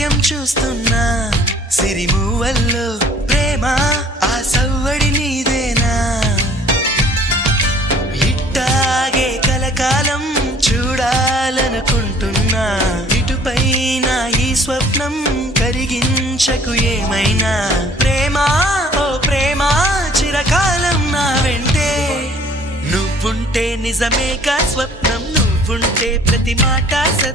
నాట్యం చూస్తున్నా సిరిమూవల్లో ప్రేమ ఆ సవ్వడి నీదేనా ఇట్టాగే కలకాలం చూడాలనుకుంటున్నా ఇటుపైన ఈ స్వప్నం కరిగించకు ఏమైనా ప్రేమ ఓ ప్రేమ చిరకాలం నా వెంటే నువ్వుంటే నిజమేగా స్వప్నం నువ్వుంటే ప్రతి మాట సత్యం